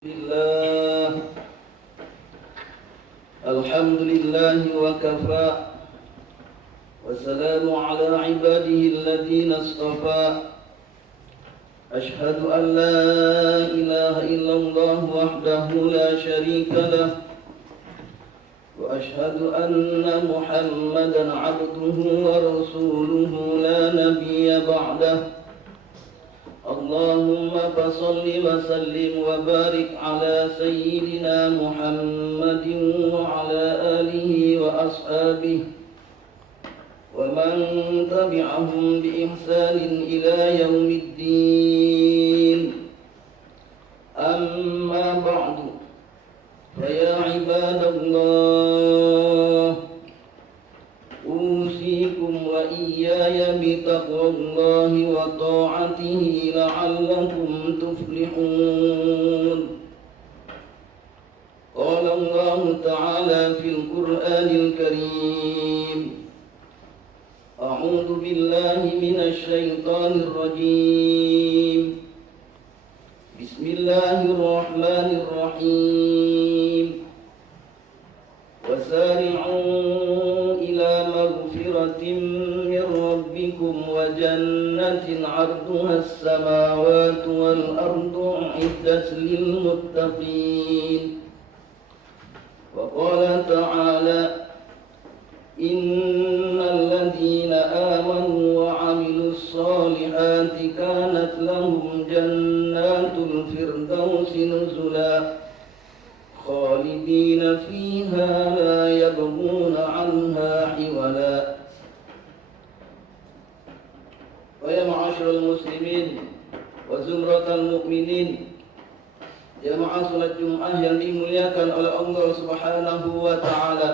Alhamdulillah, alhamdulillahi wa kafa, wassalamu ala ibadihi alladhina astafa. Ashhadu an la ilaha illallah wahdahu la sharika lah, wa ashhadu anna Muhammadan abduhu wa rasuluhu la nabiyya ba'dah. Allahumma fasalli wa sallim wa barik ala sayyidina Muhammadin wa ala alihi wa ashabihi wa man tabi'ahum bi ihsanin ila yaumiddin. Amma ba'du, fa ya ibadallah, usikum wa iyaya bitaqwallahi wa ta'atihi la'allakum tuflihun. Qala Allah ta'ala fil Qur'anil Karim, a'udzu billahi minasy syaithanir rajim. Bismillahirrahmanirrahim. Wasari'u ila maghfiratin min rabbikum wa jannatin 'arduha as-samawati wal ardu 'iddat lil muttaqin. Wa qala ta'ala, innal ladzina amanu wa 'amilus solihati kanat lahum jannatul firdausi nuzula khalidina fiha la yabghuna 'anha hiwala. Wa ya ma'asyiral muslimin wa zumratal mu'minin, jamaah salat Jumat yang dimuliakan oleh Allah Subhanahu wa taala.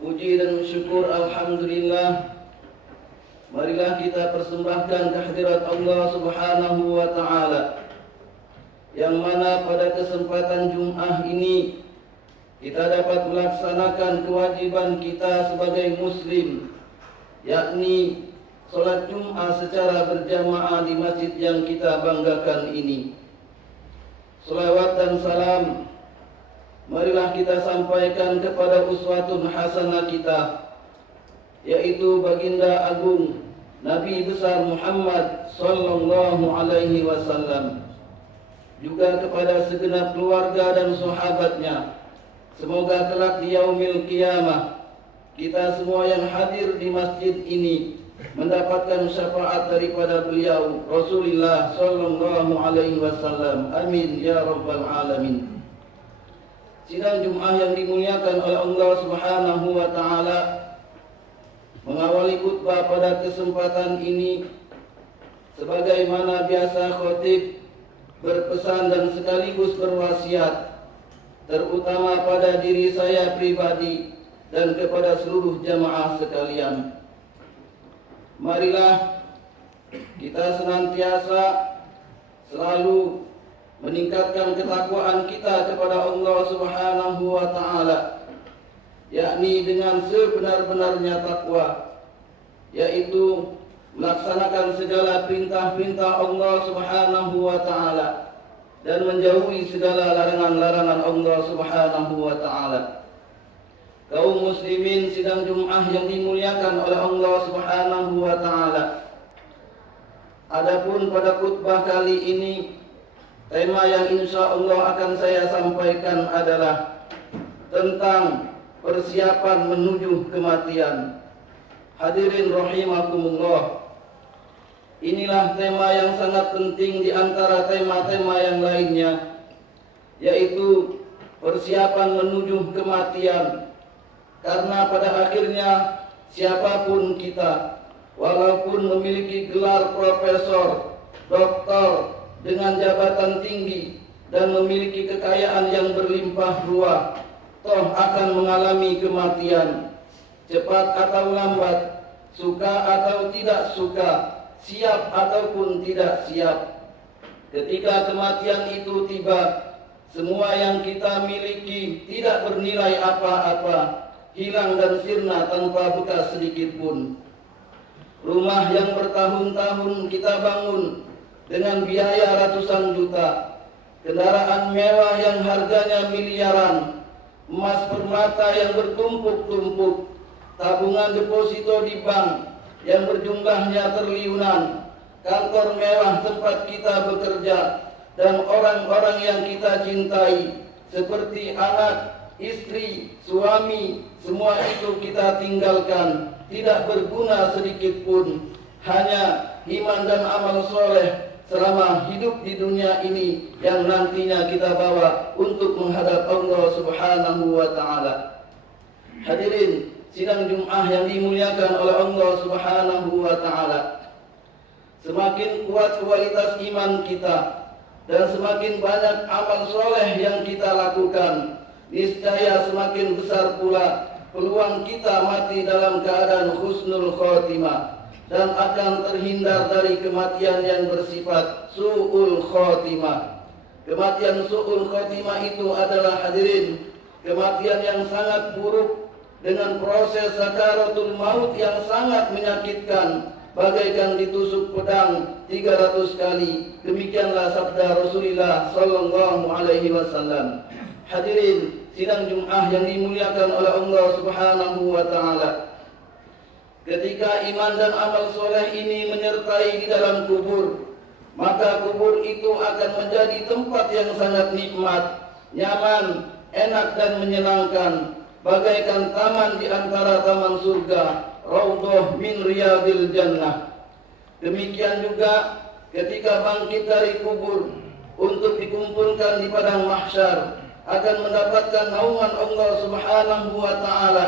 Puji dan syukur alhamdulillah, marilah kita persembahkan kehadirat Allah Subhanahu wa taala, yang mana pada kesempatan Jumat ini kita dapat melaksanakan kewajiban kita sebagai muslim, yakni salat Jumat secara berjamaah di masjid yang kita banggakan ini. Salawat dan salam marilah kita sampaikan kepada uswatun hasanah kita, yaitu baginda agung Nabi besar Muhammad sallallahu alaihi wasallam, juga kepada segenap keluarga dan sahabatnya. Semoga kelak di yaumil qiyamah kita semua yang hadir di masjid ini mendapatkan syafaat daripada beliau Rasulullah sallallahu alaihi wasallam. Amin ya rabbal alamin. Sidang Jumat yang dimuliakan oleh Allah Subhanahu wa taala, mengawali khutbah pada kesempatan ini sebagaimana biasa khatib berpesan dan sekaligus berwasiat, terutama pada diri saya pribadi dan kepada seluruh jamaah sekalian. Marilah kita senantiasa selalu meningkatkan ketakwaan kita kepada Allah Subhanahu wa taala, yakni dengan sebenar-benarnya takwa, yaitu melaksanakan segala perintah-perintah Allah Subhanahu wa taala dan menjauhi segala larangan-larangan Allah Subhanahu wa taala. Kaum muslimin sidang Jumat yang dimuliakan oleh Allah Subhanahu wa taala, adapun pada khutbah kali ini tema yang insya Allah akan saya sampaikan adalah tentang persiapan menuju kematian. Hadirin rahimakumullah, inilah tema yang sangat penting di antara tema-tema yang lainnya, yaitu persiapan menuju kematian. Karena pada akhirnya siapapun kita, walaupun memiliki gelar profesor, doktor, dengan jabatan tinggi dan memiliki kekayaan yang berlimpah ruah, toh akan mengalami kematian. Cepat atau lambat, suka atau tidak suka, siap ataupun tidak siap, ketika kematian itu tiba, semua yang kita miliki tidak bernilai apa-apa, hilang dan sirna tanpa bekas sedikit pun. Rumah yang bertahun-tahun kita bangun dengan biaya ratusan juta, kendaraan mewah yang harganya miliaran, emas permata yang bertumpuk-tumpuk, tabungan deposito di bank yang berjumlahnya triliunan, kantor mewah tempat kita bekerja, dan orang-orang yang kita cintai seperti anak, istri, suami, semua itu kita tinggalkan, tidak berguna sedikit pun. Hanya iman dan amal soleh selama hidup di dunia ini yang nantinya kita bawa untuk menghadap Allah Subhanahu wa Ta'ala. Hadirin sidang Jum'ah yang dimuliakan oleh Allah Subhanahu wa Ta'ala, semakin kuat kualitas iman kita dan semakin banyak amal soleh yang kita lakukan, niscaya semakin besar pula peluang kita mati dalam keadaan husnul khotimah dan akan terhindar dari kematian yang bersifat su'ul khotimah. Kematian su'ul khotimah itu adalah, hadirin, kematian yang sangat buruk dengan proses sakaratul maut yang sangat menyakitkan, bagaikan ditusuk pedang 300 kali. Demikianlah sabda Rasulullah sallallahu alaihi wasallam. Hadirin sidang Jum'ah yang dimuliakan oleh Allah Subhanahu wa Ta'ala, ketika iman dan amal soleh ini menyertai di dalam kubur, maka kubur itu akan menjadi tempat yang sangat nikmat, nyaman, enak dan menyenangkan, bagaikan taman di antara taman surga, raudhah min riyadil jannah. Demikian juga ketika bangkit dari kubur untuk dikumpulkan di padang mahsyar, akan mendapatkan naungan Allah Subhanahu wa Ta'ala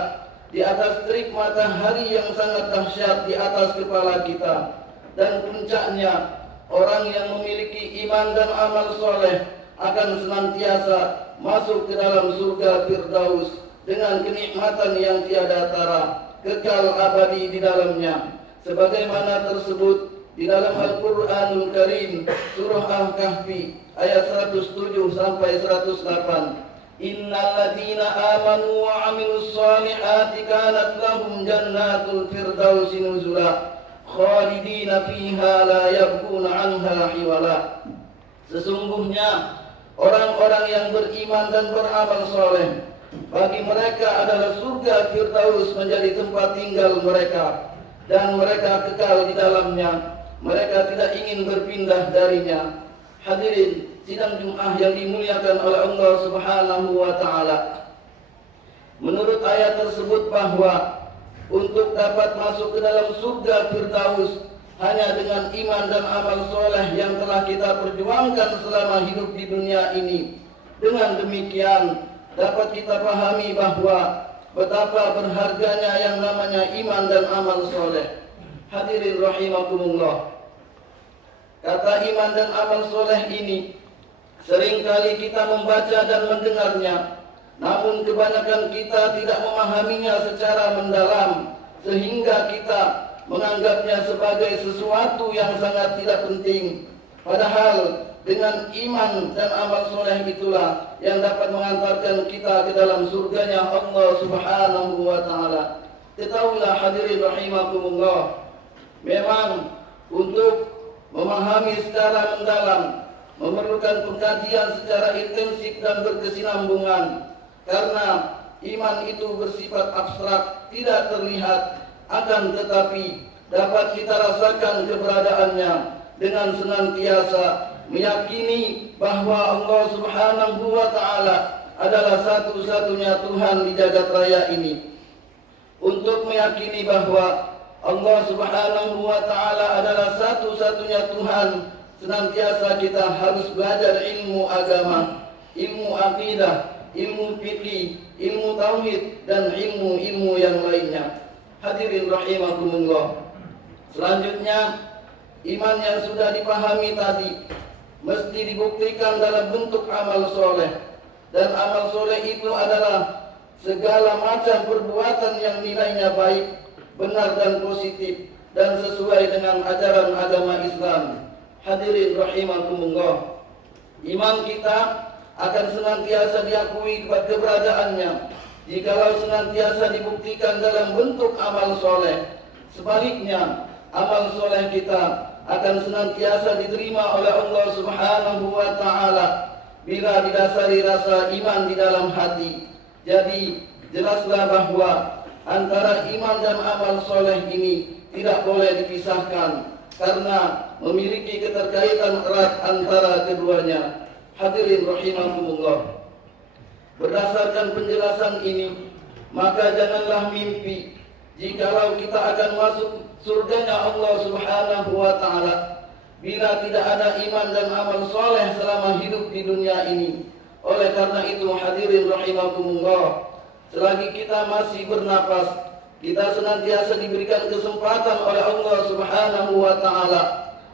di atas terik matahari yang sangat dahsyat di atas kepala kita. Dan puncaknya, orang yang memiliki iman dan amal soleh akan senantiasa masuk ke dalam surga Firdaus dengan kenikmatan yang tiada tara, kekal abadi di dalamnya, sebagaimana tersebut di dalam Al-Quranul Karim surah Al-Kahfi ayat 107 sampai 108. Innal ladzina amanu wa 'amilus shalihati kanat lahum jannatul firdausi nuzula khalidina fiha la yabghuna 'anha hiwala. Sesungguhnya orang-orang yang beriman dan beramal soleh, bagi mereka adalah surga Firdaus menjadi tempat tinggal mereka, dan mereka kekal di dalamnya. Mereka tidak ingin berpindah darinya. Hadirin sidang Jum'ah yang dimuliakan oleh Allah Subhanahu wa Ta'ala, menurut ayat tersebut bahwa untuk dapat masuk ke dalam surga Firdaus hanya dengan iman dan amal soleh yang telah kita perjuangkan selama hidup di dunia ini. Dengan demikian dapat kita pahami bahwa betapa berharganya yang namanya iman dan amal soleh. Hadirin rahimakumullah, kata iman dan amal soleh ini seringkali kita membaca dan mendengarnya, namun kebanyakan kita tidak memahaminya secara mendalam, sehingga kita menganggapnya sebagai sesuatu yang sangat tidak penting. Padahal dengan iman dan amal soleh itulah yang dapat mengantarkan kita ke dalam surganya Allah Subhanahu wa Ta'ala. Ketahuilah hadirin rahimakumullah, memang untuk memahami secara mendalam memerlukan pengkajian secara intensif dan berkesinambungan, karena iman itu bersifat abstrak, tidak terlihat, akan tetapi dapat kita rasakan keberadaannya dengan senantiasa meyakini bahwa Allah Subhanahu wa Ta'ala adalah satu-satunya Tuhan di jagat raya ini. Untuk meyakini bahwa Allah Subhanahu wa Ta'ala adalah satu-satunya Tuhan, senantiasa kita harus belajar ilmu agama, ilmu akidah, ilmu fikih, ilmu tauhid, dan ilmu-ilmu yang lainnya. Hadirin rahimakumullah, selanjutnya iman yang sudah dipahami tadi mesti dibuktikan dalam bentuk amal soleh. Dan amal soleh itu adalah segala macam perbuatan yang nilainya baik, benar dan positif, dan sesuai dengan ajaran agama Islam. Hadirin rahimakumullah, iman kita akan senantiasa diakui keberadaannya jikalau senantiasa dibuktikan dalam bentuk amal soleh. Sebaliknya, amal soleh kita akan senantiasa diterima oleh Allah Subhanahu wa Ta'ala bila didasari rasa iman di dalam hati. Jadi jelaslah bahwa antara iman dan amal soleh ini tidak boleh dipisahkan karena memiliki keterkaitan erat antara keduanya. Hadirin rahimakumullah. Berdasarkan penjelasan ini, maka janganlah mimpi jikalau kita akan masuk surganya Allah Subhanahu wa Ta'ala bila tidak ada iman dan amal soleh selama hidup di dunia ini. Oleh karena itu, hadirin rahimakumullah, selagi kita masih bernapas, kita senantiasa diberikan kesempatan oleh Allah Subhanahu wa Ta'ala.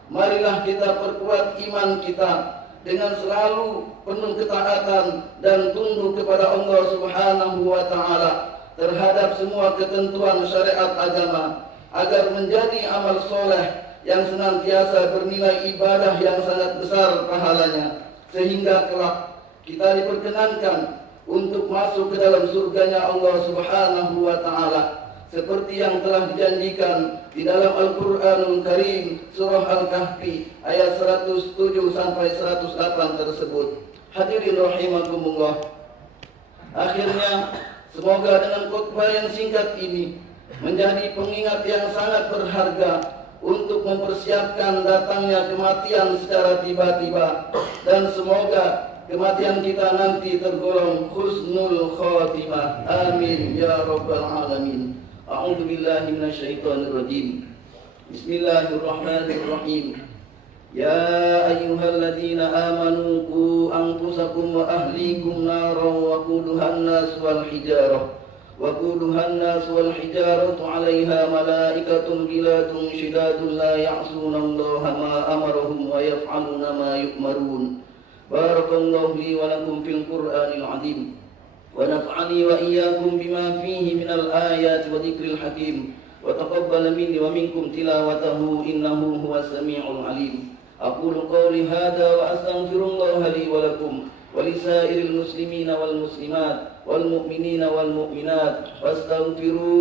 Marilah kita perkuat iman kita dengan selalu penuh ketaatan dan tunduk kepada Allah Subhanahu wa Ta'ala terhadap semua ketentuan syariat agama, agar menjadi amal soleh yang senantiasa bernilai ibadah yang sangat besar pahalanya, sehingga kelak kita diperkenankan untuk masuk ke dalam surganya Allah Subhanahu wa Ta'ala seperti yang telah dijanjikan di dalam Al-Qur'anul Karim surah Al-Kahfi ayat 107 sampai 108 tersebut. Hadirin rahimakumullah. Akhirnya semoga dengan khutbah yang singkat ini menjadi pengingat yang sangat berharga untuk mempersiapkan datangnya kematian secara tiba-tiba, dan semoga kematian kita nanti tergolong husnul khatimah. Amin ya rabbal alamin. A'udzu billahi minasyaitonir rajim. Bismillahirrahmanirrahim. Ya ayyuhalladzina amanu qu anfusakum wa ahlikum naran wa quduhan nas wal hijarah وقودها الناس والحجارة عليها ملائكة غلاظ شداد لا يعصون الله ما أمرهم ويفعلون ما يؤمرون. بارك الله لي ولكم في القرآن العظيم ونفعني وإياكم بما فيه من الآيات وذكر الحكيم وتقبل مني ومنكم تلاوته إنه هو السميع العليم. أقول قولي هذا وأستغفر الله لي ولكم ولسائر المسلمين والمسلمات والمؤمنين والمؤمنات واستغفروه